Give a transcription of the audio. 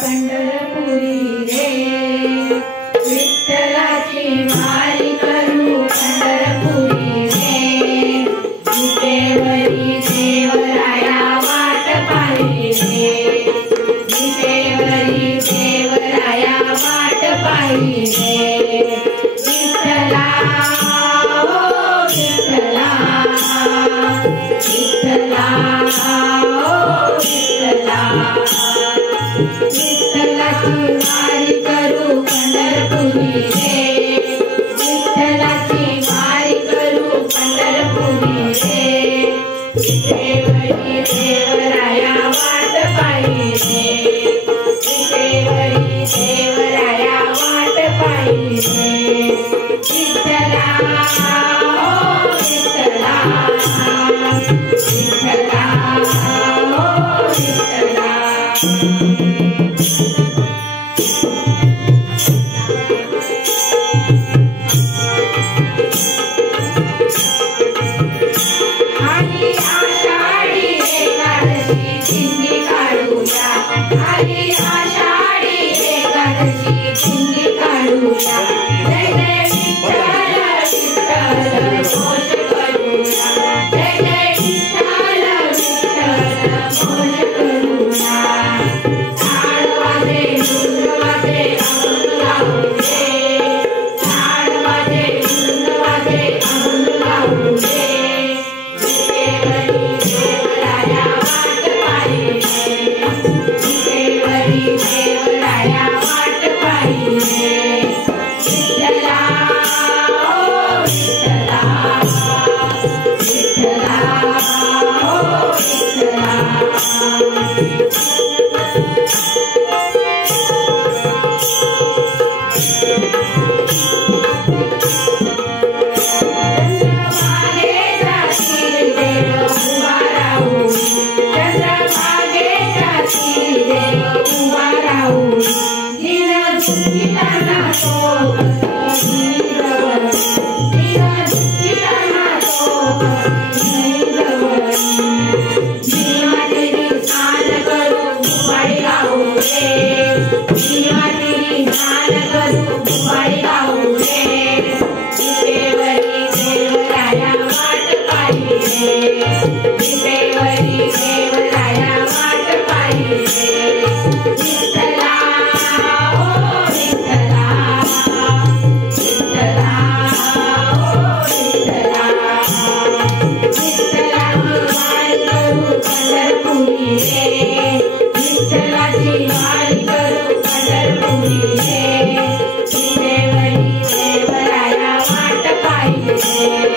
पंढरपुरी रे, विठ्ठलाची वारी करू पंढरपुरी रे, विटेवरी देवराया वाट पाहिली रे, विटेवरी देवराया वाट पाहिली रे, विठ्ठला ओ विठ्ठला, विठ्ठला ओ विठ्ठला, विठ्ठलाची वारी करू पंढरपुरी रे, विठ्ठलाची वारी करू पंढरपुरी रे, विटेवरी देवराया वाट पाहिली रे, विटेवरी देवराया वाट पाहिली रे, विठ्ठला ओ विठ्ठला, विठ्ठला ओ विठ्ठला. आली आषाढी एकादशी दिंडी काढूया, आली आषाढी एकादशी दिंडी काढूया, जय जय विठ्ठल विठ्ठल घोष करूया, जय जय विठ्ठल विठ्ठल घोष करूया, झाड वाजे मृग वाजे अभंग गाऊ रे, झाड वाजे मृग वाजे अभंग गाऊ रे, विटेवरी देवराया वाट पाहिली रे, विटेवरी देवराया वाट पाहिली रे, विठ्ठला ओ विठ्ठला, विठ्ठला ओ विठ्ठला. चंद्रभागेचा तीर देव उभा राहू, चंद्रभागेचा तीर देव उभा राहू, दिन दुःखितांना तो कधी जवळ, दिन दुःखितांना तो कधी जवळ, जीवातिरी स्नान करू गुवाडी गाऊ रे, जीवातिरी स्नान करू गुवाडी गाऊ रे, विटेवरी देवराया वाट पाहिली रे, विटेवरी देवराया वाट पाहिली रे, विठ्ठला ओ विठ्ठला, विठ्ठला ओ विठ्ठला, विठ्ठलाची वारी करू पंढरपुरी रे, विठ्ठलाची वारी करू पंढरपुरी रे, विटेवरी देवराया वाट पाहिली रे.